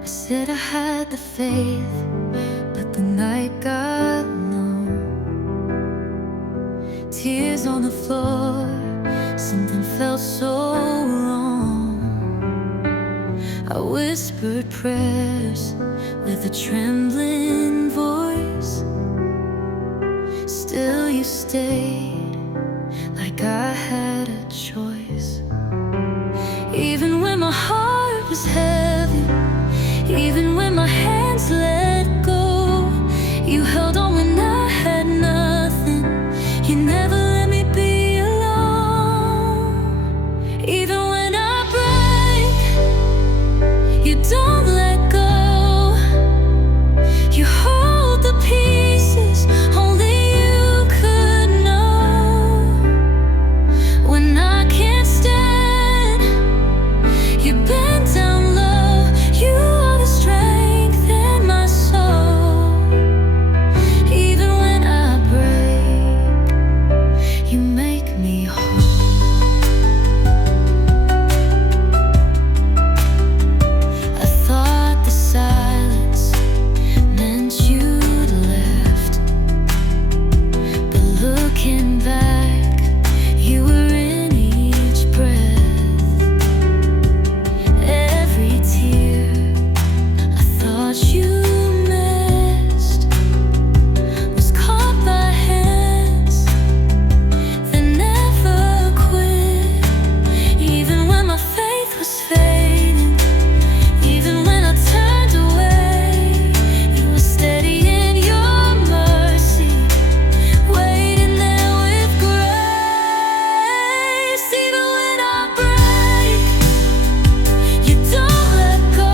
I said I had the faith, but the night got numb. Tears on the floor, something felt so wrong. I whispered prayers with a trembling voice. Still you stayed, like I had a choice. Even when my heart was heavy, even when my hands let go, you held on when I had nothing. You never let me be alone. Even when I break, you don't let go. You hold the pieces only you could know. When I can't stand, you bend down low. You are the strength in my soul. Even when I break, you make me whole. I thought the silence meant you'd left, but looking back, you were in each breath. Every tear I thought you missed was caught by hands that never quit. Even when my faith was fading, even when I turned away, you were steady in your mercy, waiting there with grace. Even when I break, you don't let go.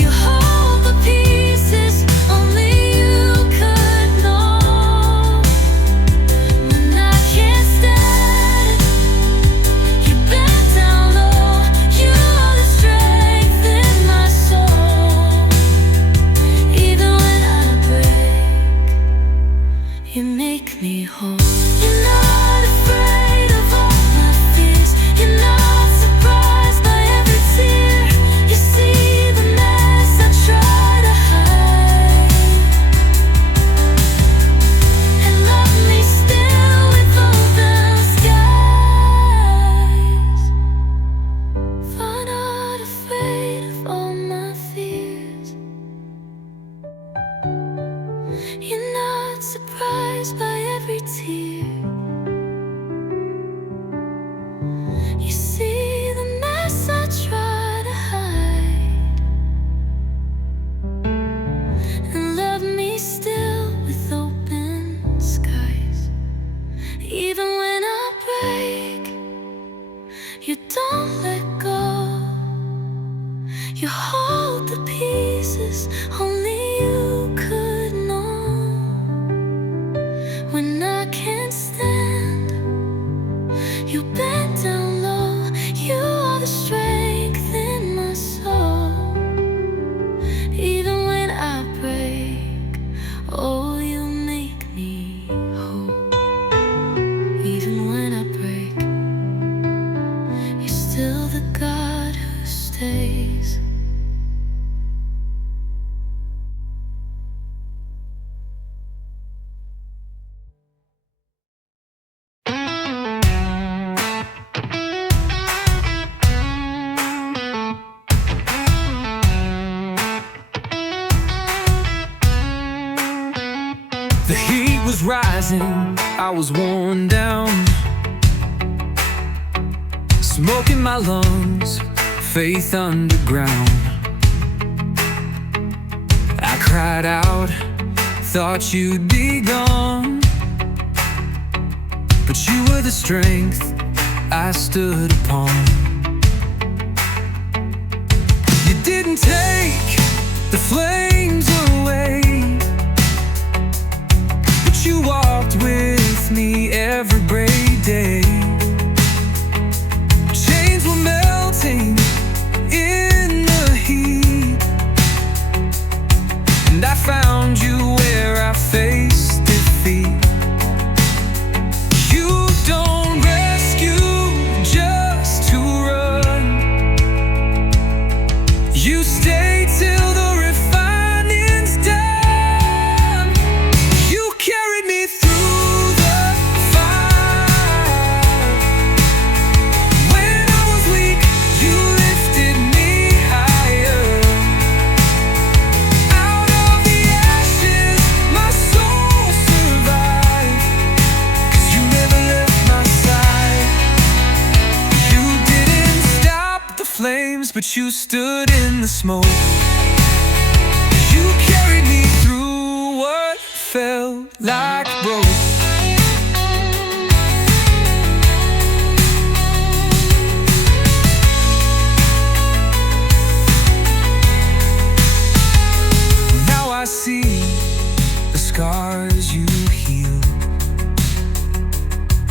You hold the pieces only you could know. When I can't stand, you bend down low. You are the strength in my soul. Even when I break, you make me whole. You're not afraid of all my fears. You're not surprised by every tear. You see the mess I try to hide, and love me still with open skies. For not afraid of all my fears. You're not surprised by every tear. You see the mess I try to hide, and love me still with open skies. Even when I break, you don't let go. You hold the pieces only you could know. When I can't stand, you bend down low. You are the strength in my soul. Even when I break, oh, you make me whole. Even when I break, you're still the God who stays. The heat was rising, I was worn down. Smoke in my lungs, faith underground. I cried out, thought you'd be gone, but you were the strength I stood upon. You didn't take the flames away, you walked with me every brave day. Chains were melting in the heat, and I found you where I faced defeat. You don't rescue just to run. but you stood in the smoke. You carried me through what felt like broke. Now I see the scars you healed,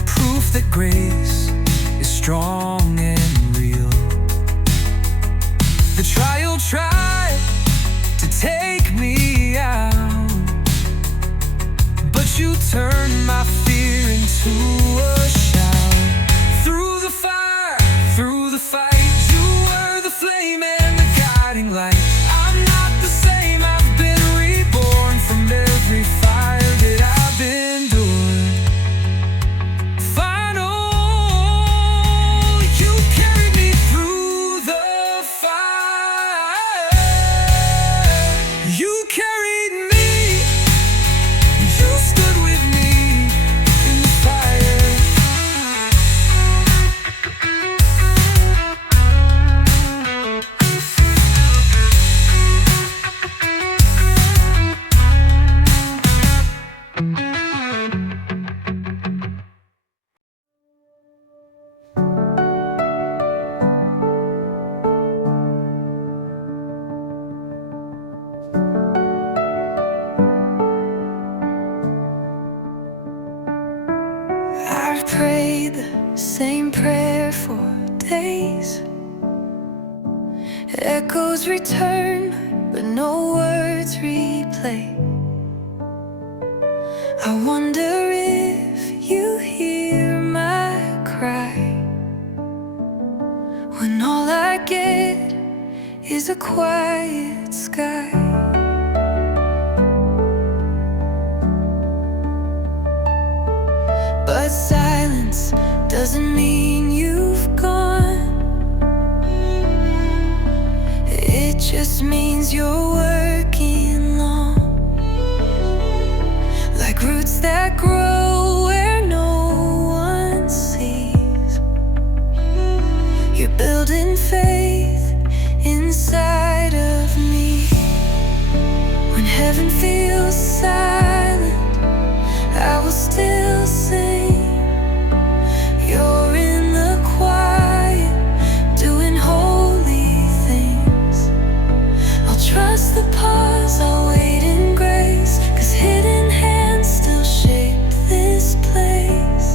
proof that grace is strong and real. The trial tried to take me out, but you turned my fear into a shout. Through the fire, through the fight, you were the flame and the guiding light. I'm not the same, I've been reborn from every fire that I've endured. Final, you carried me through the fire. You carried me, you stood with me in the fire. I've prayed the same prayer for days. Echoes return, but no words replay. I wonder if you hear my cry when all I get is a quiet sky. But silence doesn't mean you've gone. It just means you're working long, like roots that grow where no one sees. You're building faith inside of me. When heaven feels silent, I will still sing. You're in the quiet, doing holy things. I'll trust the pause, I'll wait in grace, 'cause hidden hands still shape this place.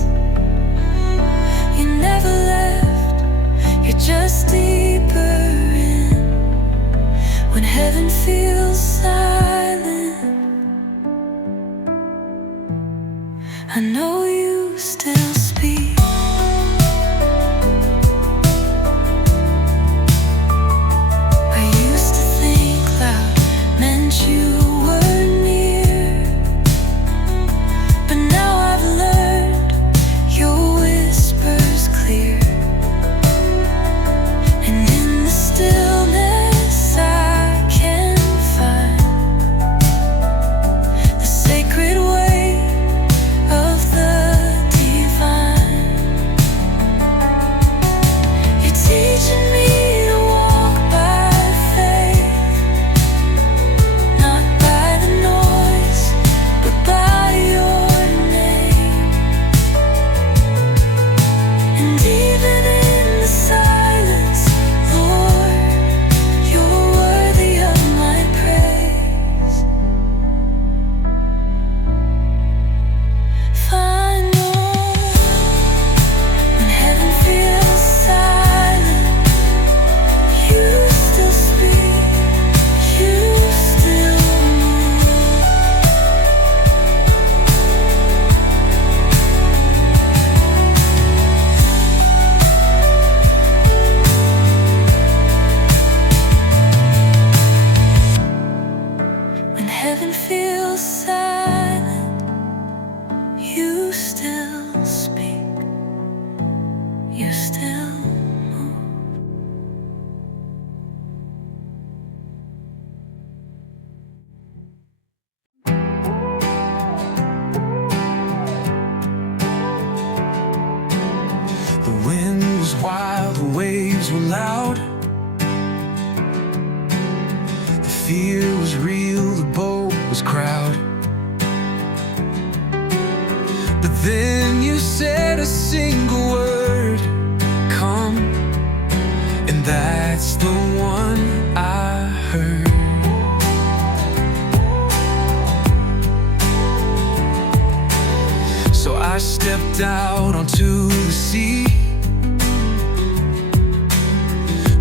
You never left, you're just deeper in. When heaven feels silent, I know you still speak. I used to think loud meant you were near, but now I've learned your whisper's clear. And in the stillness I can find the sacred weight of the divine. You're teaching me to walk by faith, not by the noise, but by your name. And even in the silence, Lord, you're worthy of my praise. Final, when heaven feels silent, you still speak, you still move. When heaven feels silent, you still speak, you still move. The wind was wild, the waves were loud, fear was real, the boat was crowded. But then you said a single word, come, and that's the one I heard. So I stepped out onto the sea.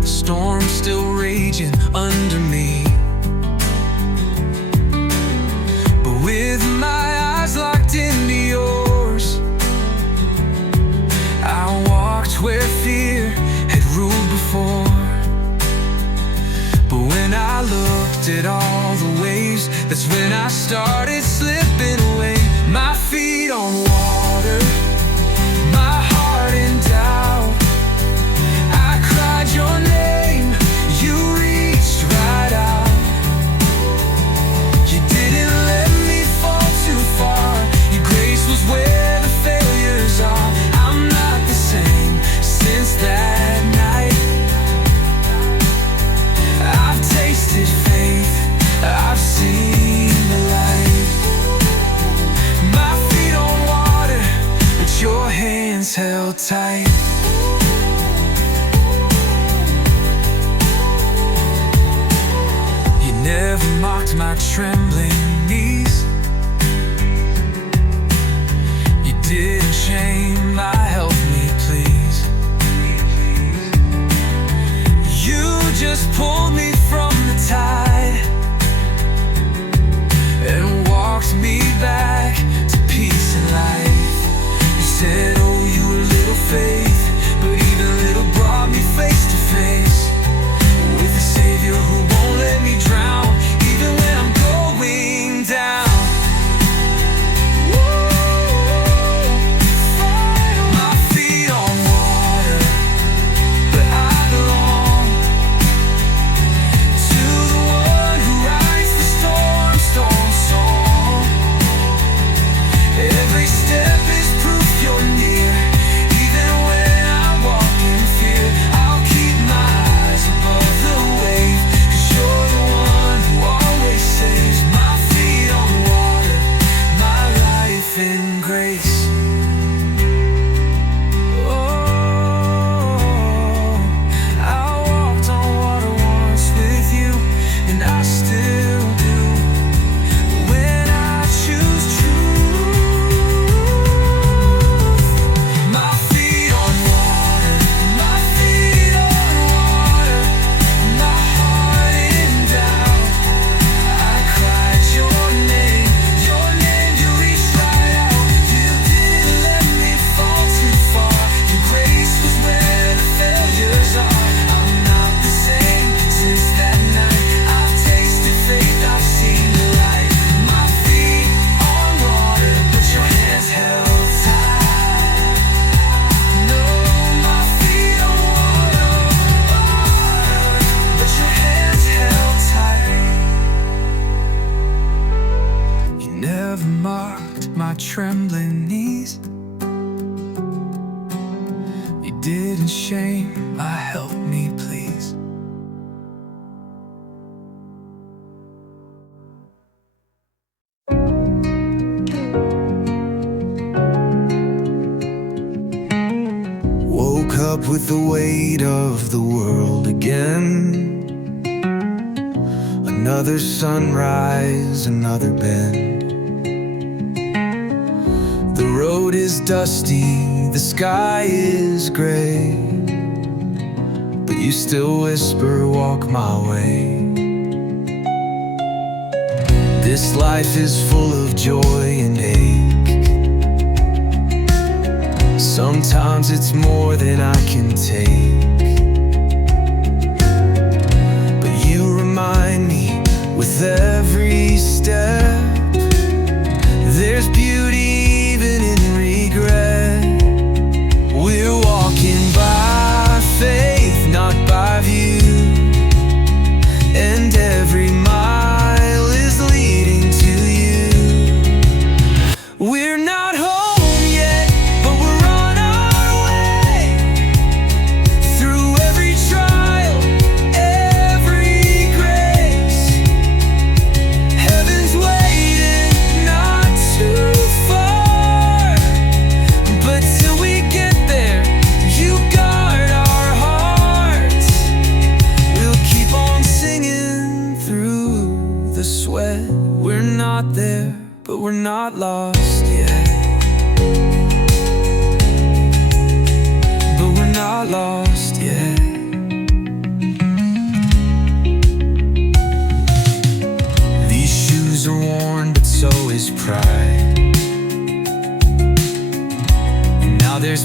The storm's still raging under me, but with my eyes locked into yours, I walked where fear had ruled before. But when I looked at all the waves, that's when I started slipping away. My feet on water, my heart in doubt. I cried your name, you reached right out. You didn't let me fall too far. Your grace was where the failures are. I'm not the same since that night. I've tasted faith, I've seen the light. My feet on water, but your hands held tight. You never mocked my trembling knees. You didn't shame my help me please. You just pulled me from the tide and walked me back to peace and life. You said, oh, you a little faith, but even little brought me face to face with a Savior who won't let me drown, even when I'm going down. My feet on water, but I belong to the one who writes the storm song. Every step is proof you're near. Even when I walk in fear, I'll keep my eyes above the wave, 'cause you're the one who always saves. My feet on water, my life in grace. Oh, I walked on water once with you, and I still do. When I choose truth, my feet on water, my feet on water, my heart in doubt. I cried your name, you reached right out. You didn't let me fall too far. Your grace was where the failures are. I'm not the same since that night. I've tasted faith, I've seen the light. My feet on water, but your hands held tight. No, my feet on water, but your hands held tight. You never mocked my trembling knees. You didn't shame my help me please. Woke up with the weight of the world again. Another sunrise, another bend. The road is dusty, the sky is gray, but you still whisper, walk my way. This life is full of joy and ache. Sometimes it's more than I can take, but you remind me with every step, there's beauty even in regret. We're walking by faith, not by view, and every mile is leading to you. We're not home yet, but we're on our way. Through every trial, every grace,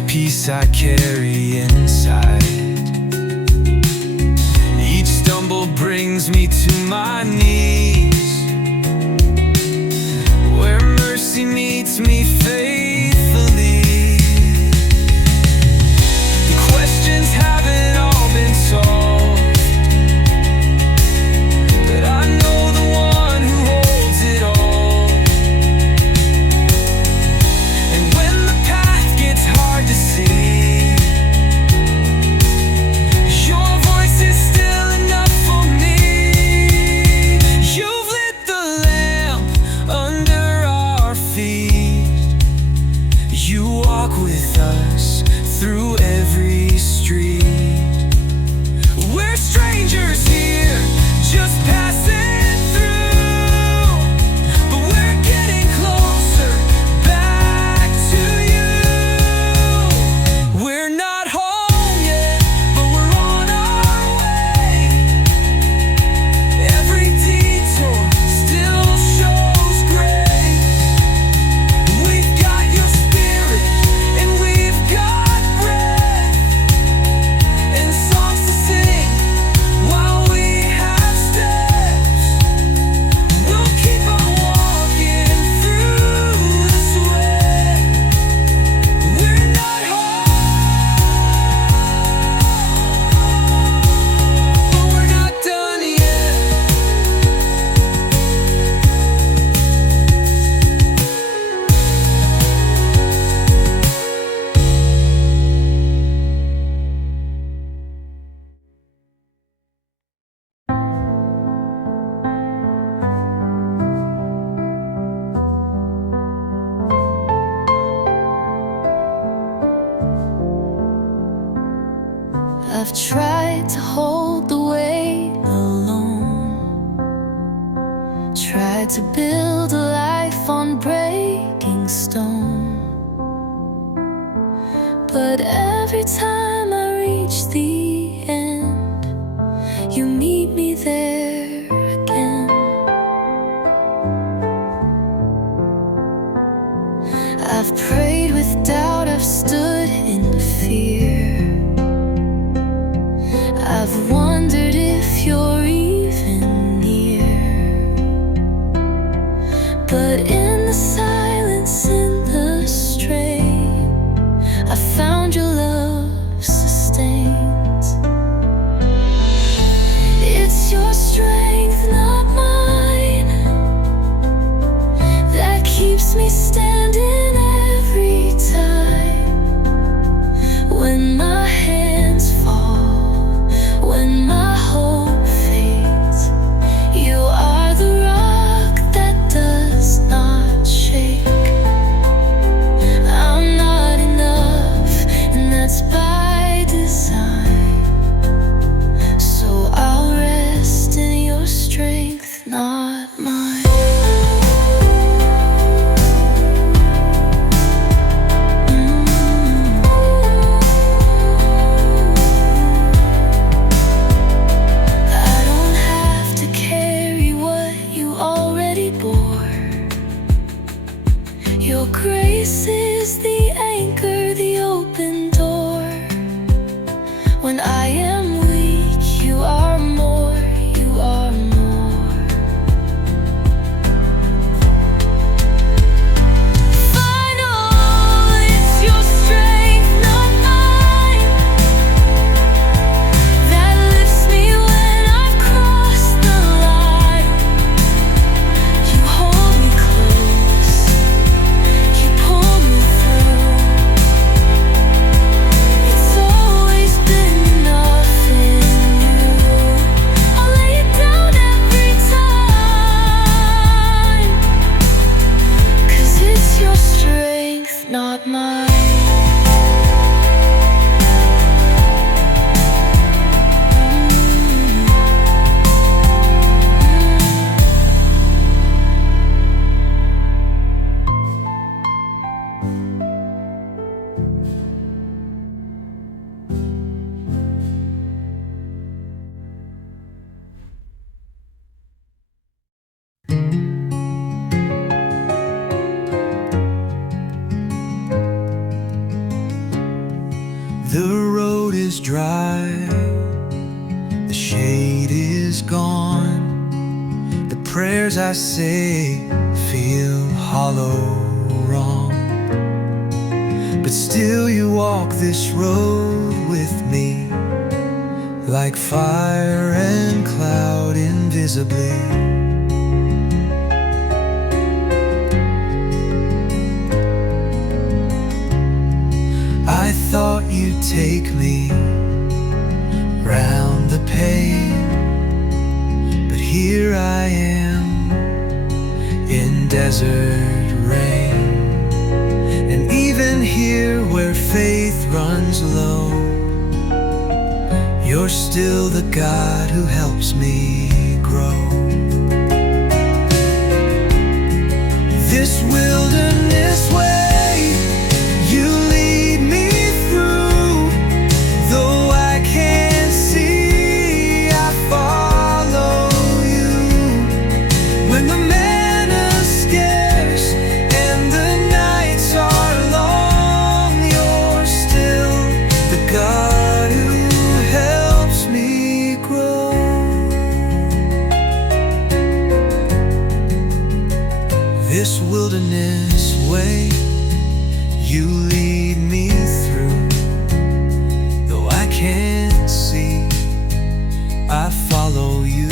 peace I carry inside. Each stumble brings me to my knees, where mercy meets me faithfully. The questions haven't all been solved, but I know the one who holds it all. And when the path gets hard to see, your voice is still enough for me. You've lit the lamp under our feet. You walk with us through every street. We're strangers here, just passing through, but we're getting closer back to you. We're not home yet, but we're on our way. Every detour still shows grace. We've got your spirit, and we've got breath, and songs to sing while we have steps. We'll keep on walking through this way. We're not home, but we're not done yet. I've tried to hold the weight alone, tried to build a life on breaking stone, but every time I reach the end, you meet me there again. I've prayed with doubt, I've stood in fear, I've wondered if you're even near, but in the silence, in the strain, I found your love sustains. It's your strength, not mine, that keeps me standing every time. When my hands fall, when my hope fades, you are the rock that does not shake. I'm not enough, and that's by design, so I'll rest in your strength, not mine. The road is dry, the shade is gone. The prayers I say feel hollow, wrong. But still you walk this road with me, like fire and cloud invisibly. I thought you'd take me round the pain, but here I am in desert rain. And even here where faith runs low, you're still the God who helps me grow. This wilderness way you lead me through, though I can't see, I follow you. When the manna's scarce and the nights are long, you're still the God who helps me grow. This wilderness way you lead me through, though I can't see, I follow you.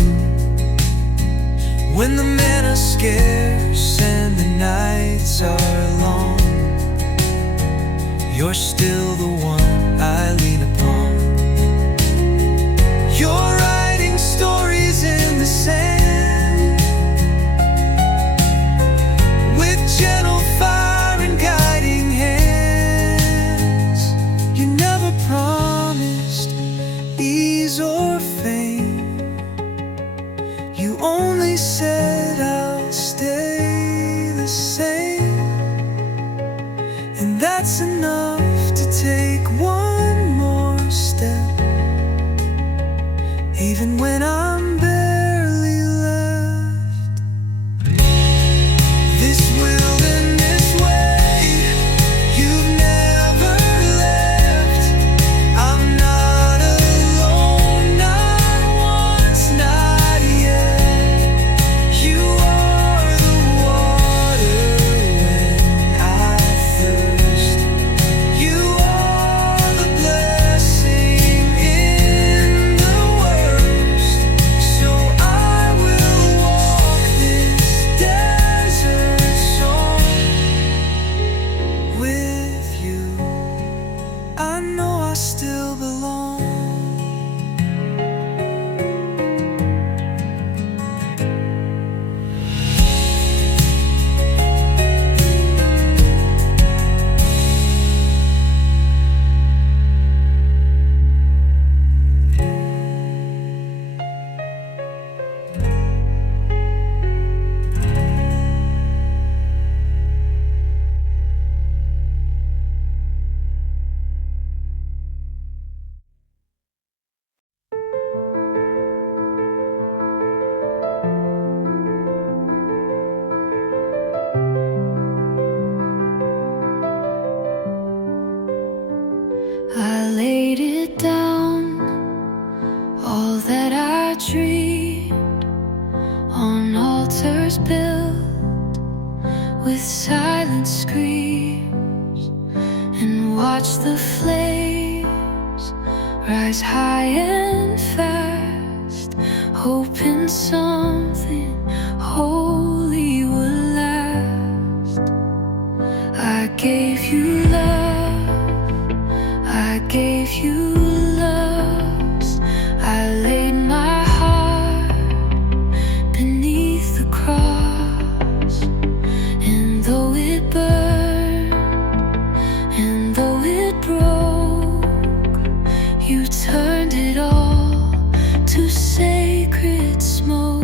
When the manna's scarce and the nights are long, you're still the one I lean upon. You're writing stories in the sand, with gentle fire and guiding hands. You never promised ease or fame, you only said I'll stay the same. And that's enough to take one more step, even when I'm barely left. This wilderness way, you've never left. I'm not alone, not once, not yet. You are the water when I thirst. You are the blessing in the worst. So I will walk this desert song with you. I know I still belong. I laid it down, all that I dreamed, on altars built with silent screams, and watched the flames rise high and fast, hoping something holy would last. I gave you love, I gave you loves. I laid my heart beneath the cross, and though it burned, and though it broke, you turned it all to sacred smoke.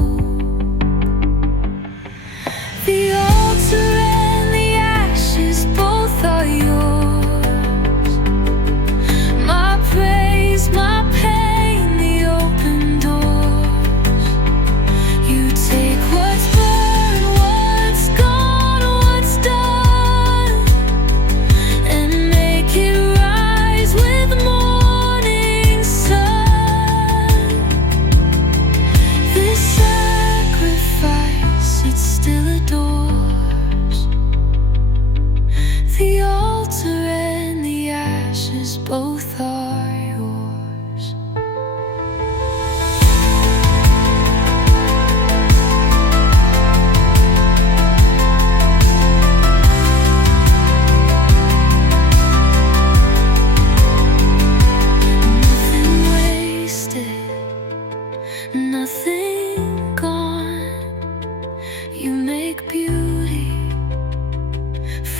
The altar and the ashes both are yours. My praise, my pain, the open doors. You take what's burned, what's gone, what's done, and make it rise with more. both are yours. Nothing wasted, nothing gone. You make beauty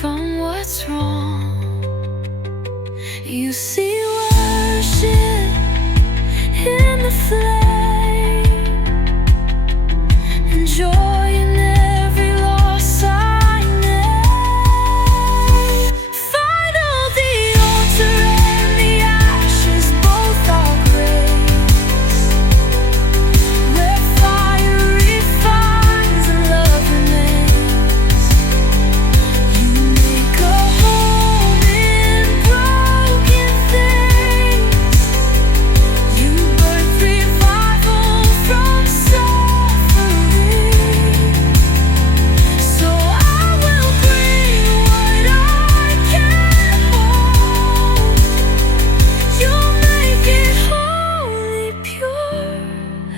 from what's wrong. You see worship in the flame, and joy in every loss I name. Final, the altar and the ashes, both are grace, where fire refines and love remains. You make a home in broken things. You birth revival from suffering. So I will bring what I can hold. You'll make it holy, pure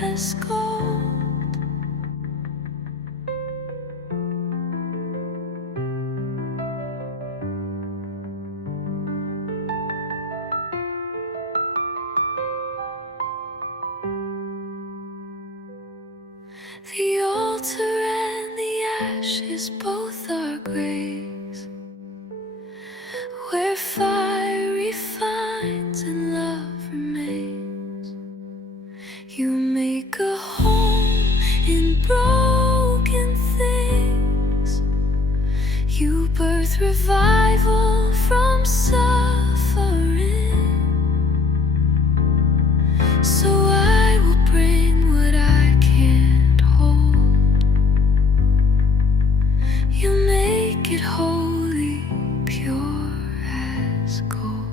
as gold. The altar and the ashes, both are grace, where fire refines and love remains. You make a home in broken things. You birth revival from suffering. So I will bring what I can't hold. You make it holy, pure as gold.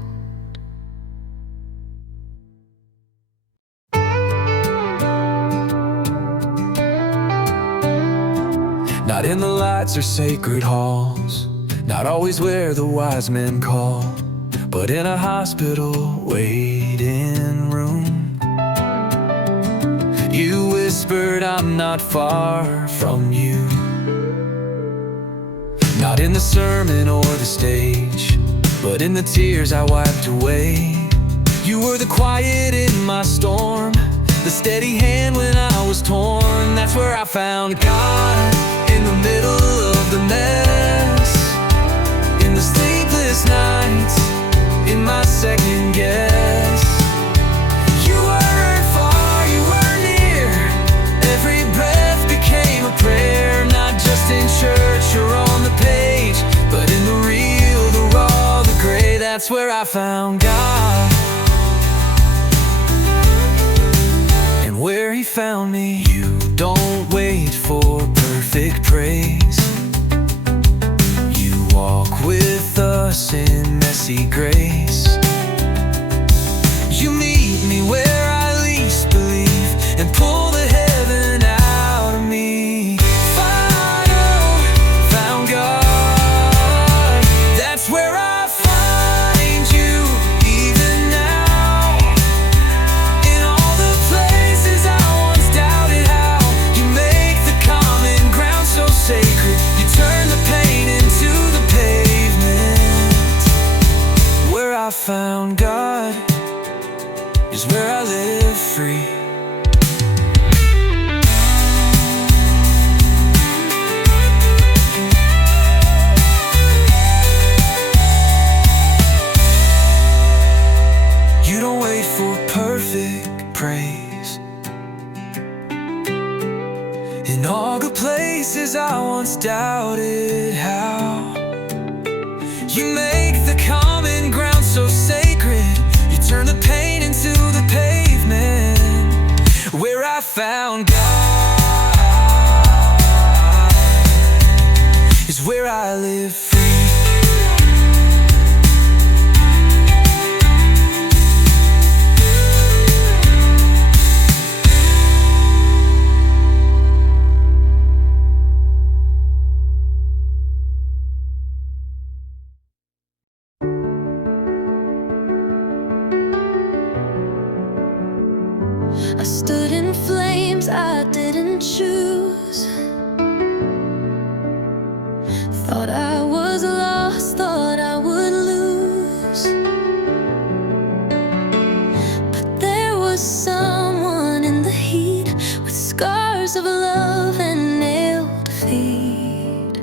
Not in the lights or sacred halls, not always where the wise men call, but in a hospital waiting room. You whispered, I'm not far from you. Not in the sermon or the stage, but in the tears I wiped away. You were the quiet in my storm, the steady hand when I was torn. That's where I found God, in the middle of the mess, in the sleepless nights, in my second guess. You weren't far, you were near. Every breath became a prayer, not just in church or on the page, but in the real, the raw, the gray. That's where I found God, and where He found me. You don't wait for perfect praise. You walk with us in messy grace. You meet me where I least believe and pull the heaven out of me. Final, found God. That's where I find you, even now. In all the places I once doubted how, you make the common ground so sacred. You turn the pain into the pavement. Where I found God is where I live free. You don't wait for perfect praise. In all the places I once doubted how, you make the common ground so sacred. You turn the pain into the pavement. Where I found God is where I live free. I stood in flames I didn't choose. Thought I was lost, thought I would lose. But there was someone in the heat, with scars of love and nailed feet.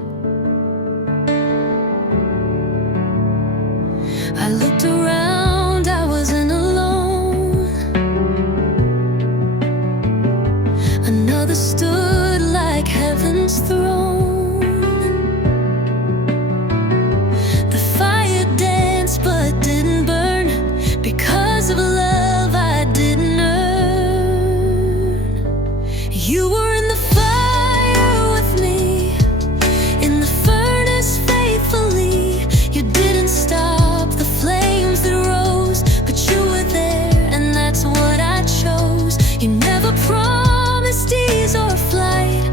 I looked around, I wasn't alone. Another stood like heaven's throne. The fire danced but didn't burn, because of love I didn't earn. You were in the fire with me, in the furnace faithfully. You didn't stop the flames that rose, but you were there, and that's what I chose. You never promised ease or flight,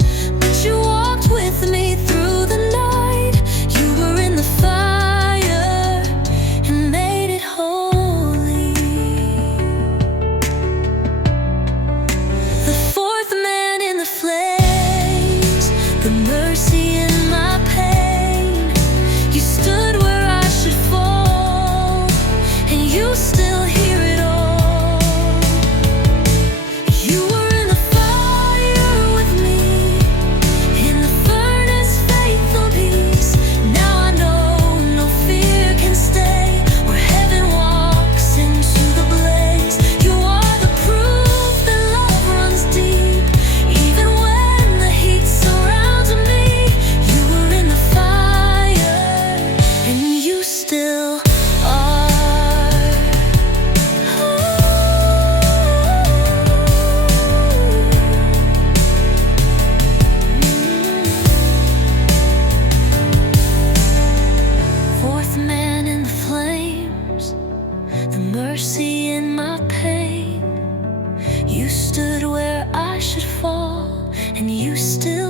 but you walked with me through the night. You were in the fire and made it holy. The fourth man in the flames, the mercy in my pain. You stood where I should fall, and you still hear it all. You were in the fire with me, in the furnace faithful peace. Now I know no fear can stay where heaven walks into the blaze. You are the proof that love runs deep, even when the heat surrounds me. You were in the fire, and you still are. Fourth man in the flames, the mercy in my pain. You stood where I should fall, and you still